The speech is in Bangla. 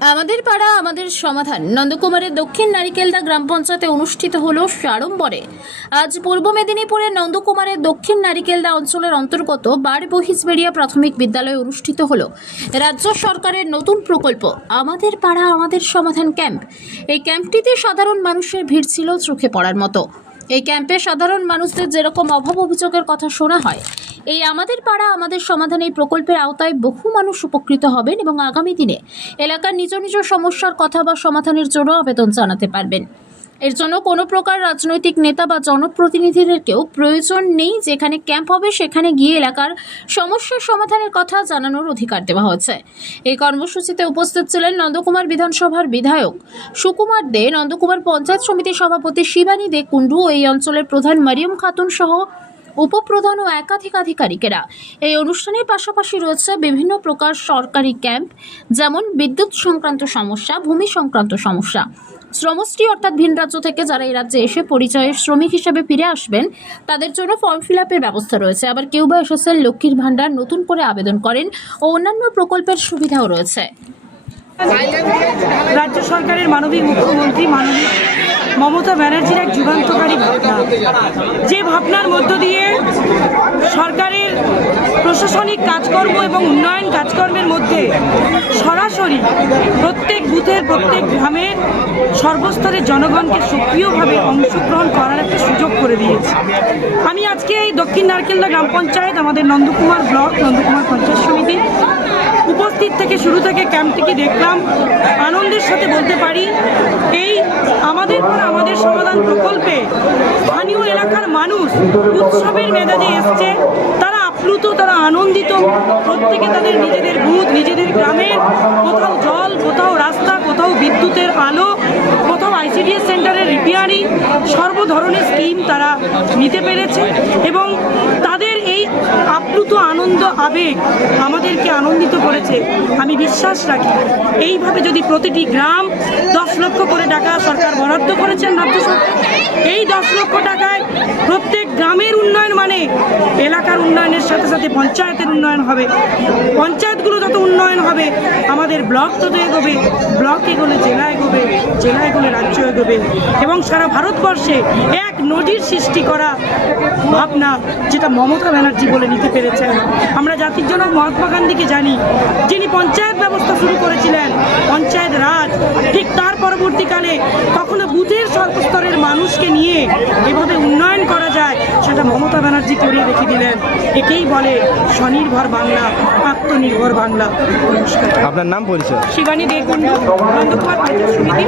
আমাদের পাড়া, আমাদের সমাধান। নন্দকুমারের দক্ষিণ নারিকেলদা গ্রাম পঞ্চায়েতে অনুষ্ঠিত হলো সাড়ম্বরে। আজ পূর্ব মেদিনীপুরের নন্দকুমারের দক্ষিণ নারিকেলদা অঞ্চলের অন্তর্গত বার বহিসবেড়িয়া প্রাথমিক বিদ্যালয়ে অনুষ্ঠিত হল। রাজ্য সরকারের নতুন প্রকল্প, আমাদের পাড়া, আমাদের সমাধান ক্যাম্প। এই ক্যাম্পটিতে সাধারণ মানুষের ভিড় ছিল চোখে পড়ার মতো। এই ক্যাম্পে সাধারণ মানুষদের যেরকম অভাব অভিযোগের কথা শোনা হয়, এই আমাদের পাড়া, আমাদের সমাধান এই প্রকল্পের আওতায় বহু মানুষ উপকৃত হবেন এবং আগামী দিনে এলাকার নিজ নিজ সমস্যার কথা বা সমাধানের জন্য আবেদন জানাতে পারবেন। এর জন্য কোনো প্রকার রাজনৈতিক নেতা বা জনপ্রতিনিধিদেরকেও প্রয়োজন নেই। যেখানে ক্যাম্প হবে, সেখানে গিয়ে এলাকার সমস্যার সমাধানের কথা জানানোর অধিকার দেওয়া হয়েছে। এই কর্মসূচিতে উপস্থিত ছিলেন নন্দকুমার বিধানসভার বিধায়ক সুকুমার দে, নন্দকুমার পঞ্চায়েত সমিতির সভাপতি শিবানী দে কুণ্ডু এই অঞ্চলের প্রধান মারিয়াম খাতুন সহ উপপ্রধান ও একাধিক আধিকারিকেরা। এই অনুষ্ঠানের পাশাপাশি রয়েছে বিভিন্ন প্রকার সরকারি ক্যাম্প, যেমন বিদ্যুৎ সংক্রান্ত সমস্যা, ভূমি সংক্রান্ত সমস্যা। শ্রমশ্রী অর্থাৎ ভিন রাজ্য থেকে যারা এই রাজ্যে এসে পরিচয়ের শ্রমিক হিসেবে ফিরে আসবেন, তাদের জন্য ফর্ম ফিল আপের ব্যবস্থা রয়েছে। আবার কেউ বা এসেছেন লক্ষ্মীর ভাণ্ডার, নতুন করে আবেদন করেন ও অন্যান্য প্রকল্পের সুবিধাও রয়েছে। রাজ্য সরকারের মানবিক মুখ্যমন্ত্রী মানবিক মমতা ব্যানার্জির এক যুগান্তকারী ভাবনা। যে ভাবনার মধ্য দিয়ে সরকারের প্রশাসনিক কাজকর্ম এবং উন্নয়ন কাজকর্মের মধ্যে সরাসরি বুথের প্রত্যেক গ্রামের সর্বস্তরের জনগণকে সক্রিয়ভাবে অংশগ্রহণ করার একটা সুযোগ করে দিয়েছে। আমি আজকে এই দক্ষিণ নারকেলদা গ্রাম পঞ্চায়েত, আমাদের নন্দকুমার ব্লক, নন্দকুমার পঞ্চায়েত সমিতি উপস্থিত থেকে শুরু থেকে ক্যাম্পটিকে দেখলাম, আনন্দের সাথে বলতে পারি, এই আমাদের পর আমাদের সমাধান প্রকল্পে স্থানীয় এলাকার মানুষ উৎসবের মেজাজে এসছে। তারা আপ্লুত, তারা আনন্দিত, প্রত্যেকে তাদের নিজেদের বুথ, নিজেদের গ্রামের সর্ব ধরনের স্কিম তারা নিতে পেরেছে এবং তাদের এই আপ্লুত আনন্দ, আবেগ আমাদেরকে আনন্দিত করেছে। আমি বিশ্বাস রাখি, এইভাবে যদি প্রতিটি গ্রাম দশ লক্ষ করে টাকা সরকার বরাদ্দ করেছেন রাজ্য সরকার, এই দশ লক্ষ টাকায় প্রত্যেক এলাকার উন্নয়নের সাথে সাথে পঞ্চায়েতের উন্নয়ন হবে। পঞ্চায়েতগুলো যত উন্নয়ন হবে, আমাদের ব্লক তত এগোবে। ব্লক এগোলে জেলা এগোবে, জেলা এগোলে রাজ্য এগোবে। এবং সারা ভারতবর্ষে এক নজির সৃষ্টি করা ভাবনা যেটা মমতা ব্যানার্জি বলে নিতে পেরেছেন। আমরা জাতির জন্য মহাত্মা গান্ধীকে জানি, যিনি পঞ্চায়েত ব্যবস্থা শুরু করেছিলেন। পঞ্চায়েত রাজ ঠিক তার পরবর্তীকালে কখনো বুথের সর্বস্তরের মানুষকে নিয়ে এভাবে উন্নয়ন করা যায় মমতা ব্যানার্জি করিয়ে রেখে দিলেন একেই বলে স্বনির্ভর বাংলা আত্মনির্ভর বাংলা। নমস্কার। আপনার নাম পরিচয়? শিবানী দেকুণ্ড নন্দকুমার পঞ্চায়েত সমিতি।